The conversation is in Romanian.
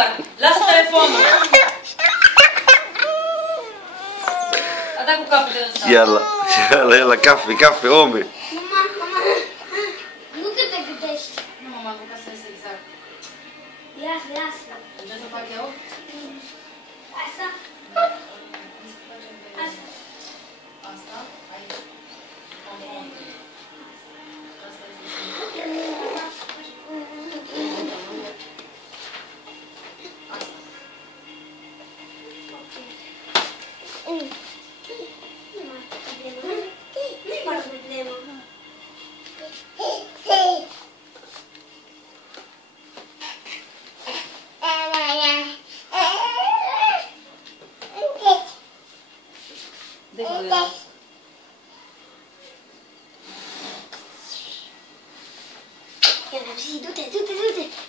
Cezar, lasă telefonul. A dat cu capul de ăsta. Iala, cafe, ombre. Mama, nu cât te gândești. Nu, mama, cu ca să iese exact. Lasă. Ce să fac eu? Asta. Asta, aici. Asta Nu-i mare problemă. de acolo de la. Du-te.